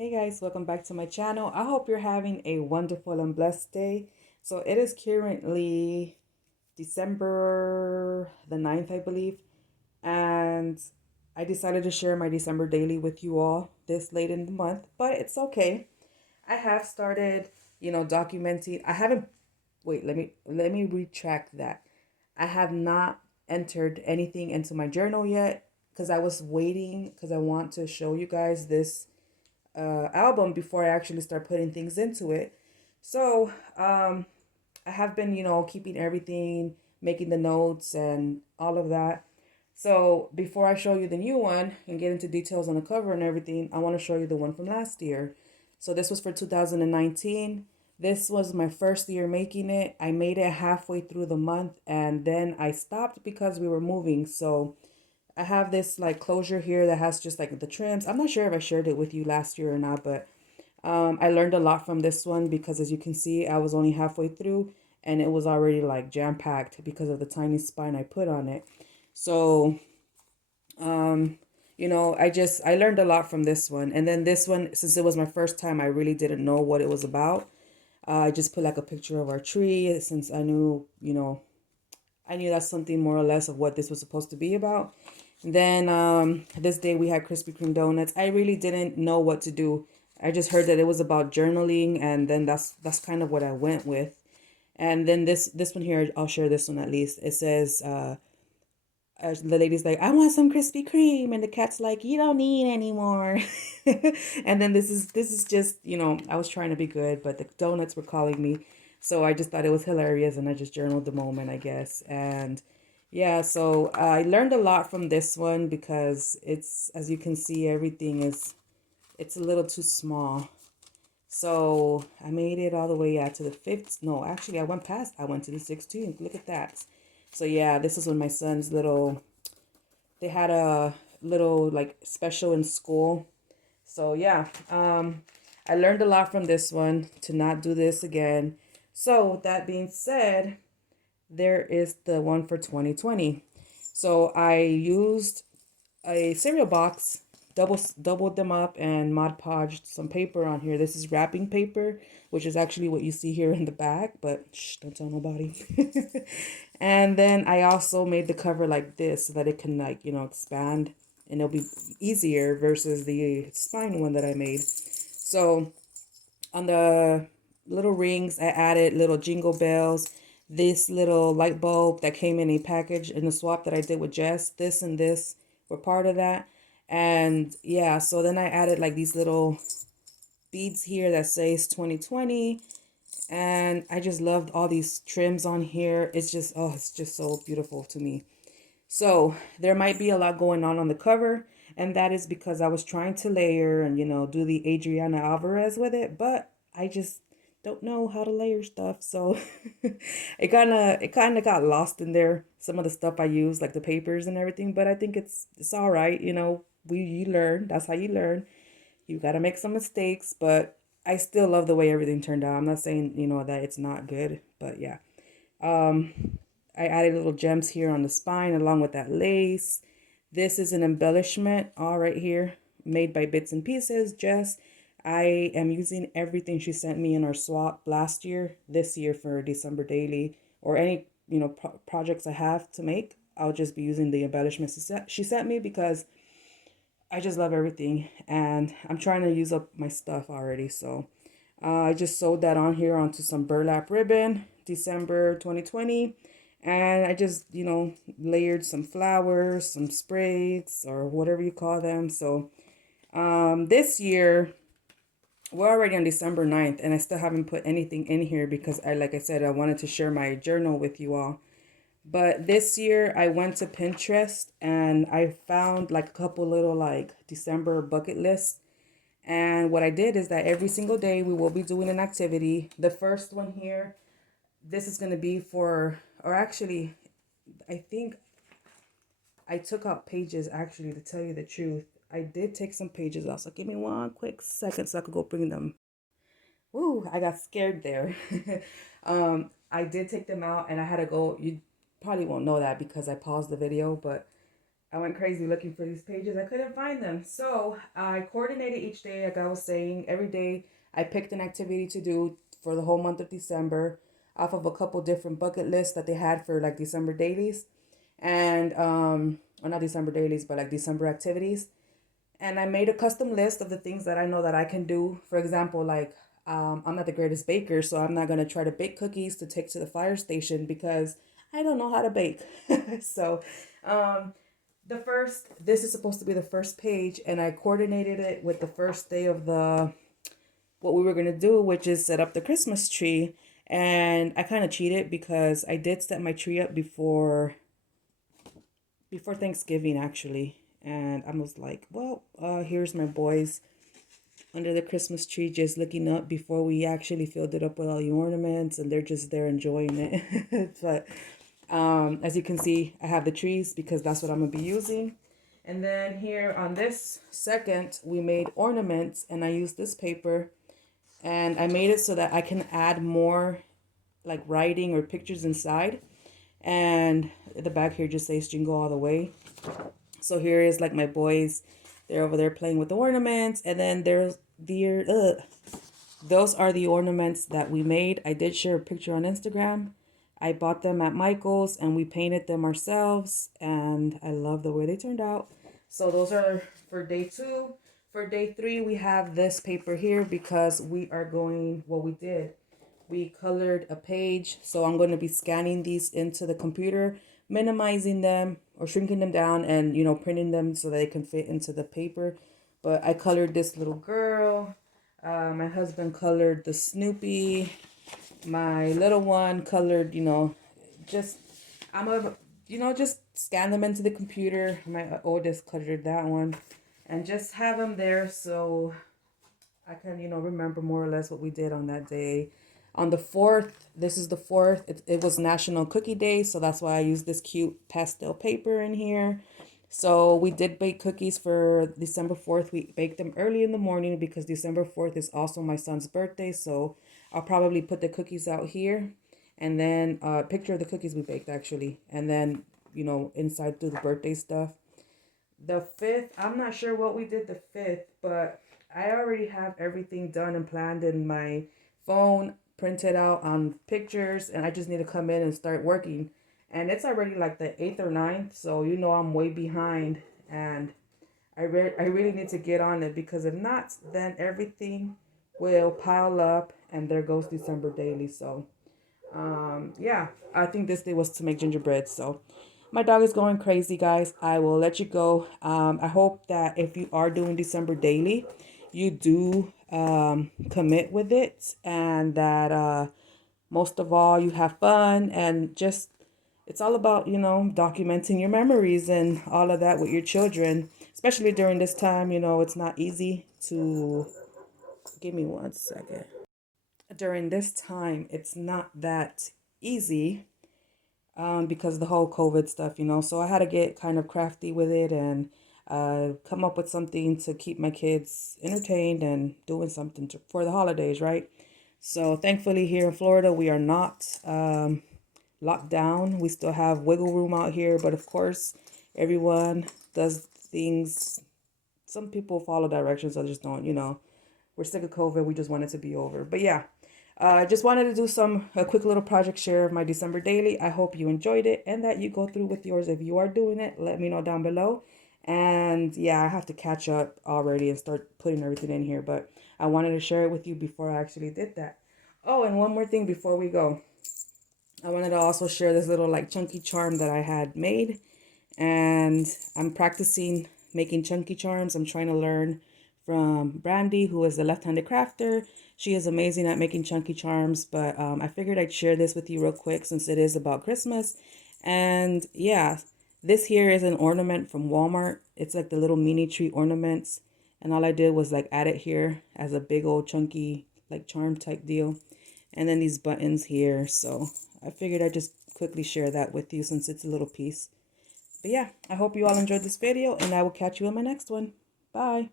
Hey guys, welcome back to my channel. I hope you're having a wonderful and blessed day. So it is currently December the 9th, I believe, and I decided to share my December daily with you all this late in the month, but it's okay. I have started, documenting. I haven't wait, let me retract that. I have not entered anything into my journal yet because I was waiting because I want to show you guys this album before I actually start putting things into it. So I have been, keeping everything, making the notes and all of that. So before I show you the new one and get into details on the cover and everything, I want to show you the one from last year. So this was for 2019. This was my first year making it. I made it halfway through the month and then I stopped because we were moving. So I have this like closure here that has just like the trims. I'm not sure if I shared it with you last year or not, but I learned a lot from this one because as you can see, I was only halfway through and it was already like jam-packed because of the tiny spine I put on it. So, um, I learned a lot from this one. And then this one, since it was my first time, I really didn't know what it was about. I just put like a picture of our tree since I knew that's something more or less of what this was supposed to be about. Then this day we had Krispy Kreme donuts. I really didn't know what to do. I just heard that it was about journaling, and then that's kind of what I went with. And then this one here, I'll share this one at least. It says, the lady's like, I want some Krispy Kreme, and the cat's like, you don't need any more. And then this is just, I was trying to be good, but the donuts were calling me, so I just thought it was hilarious, and I just journaled the moment, I guess. And yeah, so I learned a lot from this one because it's, as you can see, everything is, it's a little too small. So I made it all the way out to the fifth. No, actually, I went past. I went to the 16th. Look at that. So yeah, this is when my son's little, they had a little like special in school. So yeah, I learned a lot from this one to not do this again. So that being said, there is the one for 2020. So I used a cereal box, doubled them up and Mod Podged some paper on here. This is wrapping paper, which is actually what you see here in the back, but shh, don't tell nobody. And then I also made the cover like this so that it can like, expand and it'll be easier versus the spine one that I made. So on the little rings, I added little jingle bells, this little light bulb that came in a package in the swap that I did with Jess. This and this were part of that. And yeah, so then I added like these little beads here that says 2020. And I just loved all these trims on here. It's just, oh, it's just so beautiful to me. So there might be a lot going on the cover, and that is because I was trying to layer and, do the Adriana Alvarez with it, but I just don't know how to layer stuff. So it kind of got lost in there. Some of the stuff I use, like the papers and everything, but I think it's all right. You learn. That's how you learn. You got to make some mistakes, but I still love the way everything turned out. I'm not saying, that it's not good, but yeah. I added little gems here on the spine along with that lace. This is an embellishment all right here, made by Bits and Pieces. Jess, I am using everything she sent me in our swap last year, this year for December daily, or any, projects I have to make. I'll just be using the embellishments she sent me because I just love everything and I'm trying to use up my stuff already. So I just sewed that on here onto some burlap ribbon, December 2020. And I just, layered some flowers, some sprigs, or whatever you call them. So this year, we're already on December 9th, and I still haven't put anything in here because like I said, I wanted to share my journal with you all. But this year I went to Pinterest and I found like a couple little like December bucket lists. And what I did is that every single day we will be doing an activity. The first one here, this is going to be for, or actually, I think I took out pages actually to tell you the truth. I did take some pages out. So give me one quick second so I could go bring them. Woo, I got scared there. I did take them out and I had to go. You probably won't know that because I paused the video, but I went crazy looking for these pages. I couldn't find them. So I coordinated each day, like I was saying. Every day I picked an activity to do for the whole month of December off of a couple different bucket lists that they had for like December dailies. And, or not December dailies, but like December activities. And I made a custom list of the things that I know that I can do. For example, like I'm not the greatest baker, so I'm not going to try to bake cookies to take to the fire station because I don't know how to bake. So, um, this is supposed to be the first page, and I coordinated it with the first day of what we were going to do, which is set up the Christmas tree. And I kind of cheated because I did set my tree up before Thanksgiving actually. And I was like, well, here's my boys under the Christmas tree just looking up before we actually filled it up with all the ornaments, and they're just there enjoying it. But as you can see, I have the trees because that's what I'm gonna be using. And then here on this second, we made ornaments, and I used this paper, and I made it so that I can add more like writing or pictures inside. And the back here just says jingle all the way. So here is like my boys, they're over there playing with the ornaments, and then those are the ornaments that we made. I did share a picture on Instagram. I bought them at Michael's and we painted them ourselves, and I love the way they turned out. So those are for day 2. For day 3, we have this paper here because we are going, well, we colored a page. So I'm going to be scanning these into the computer, minimizing them or shrinking them down, and, you know, printing them so they can fit into the paper. But I colored this little girl. My husband colored the Snoopy. My little one colored, just, I'm a, just scan them into the computer. My oldest colored that one, and just have them there so I can, remember more or less what we did on that day. On the 4th, this is the 4th, it was National Cookie Day, so that's why I used this cute pastel paper in here. So we did bake cookies for December 4th. We baked them early in the morning because December 4th is also my son's birthday. So I'll probably put the cookies out here, and then a picture of the cookies we baked actually. And then, inside do the birthday stuff. The 5th, I'm not sure what we did the 5th, but I already have everything done and planned in my phone, printed out on pictures, and I just need to come in and start working. And it's already like the 8th or 9th, so I'm way behind, and I really need to get on it because if not, then everything will pile up and there goes December daily. So yeah, I think this day was to make gingerbread. So my dog is going crazy, guys. I will let you go. I hope that if you are doing December daily, you do commit with it, and that most of all, you have fun, and just it's all about, documenting your memories and all of that with your children, especially during this time. It's not easy to, give me one second. During this time, it's not that easy because of the whole COVID stuff, So I had to get kind of crafty with it and come up with something to keep my kids entertained and doing something for the holidays, right? So thankfully here in Florida, we are not locked down. We still have wiggle room out here, but of course, everyone does things. Some people follow directions, others don't, We're sick of COVID. We just want it to be over. But yeah, I just wanted to do a quick little project share of my December daily. I hope you enjoyed it and that you go through with yours. If you are doing it, let me know down below. And yeah, I have to catch up already and start putting everything in here. But I wanted to share it with you before I actually did that. Oh, and one more thing before we go. I wanted to also share this little like chunky charm that I had made. And I'm practicing making chunky charms. I'm trying to learn from Brandy, who is a left-handed crafter. She is amazing at making chunky charms, but I figured I'd share this with you real quick since it is about Christmas. And yeah, this here is an ornament from Walmart. It's like the little mini tree ornaments. And all I did was like add it here as a big old chunky like charm type deal. And then these buttons here. So I figured I'd just quickly share that with you since it's a little piece. But yeah, I hope you all enjoyed this video, and I will catch you in my next one. Bye.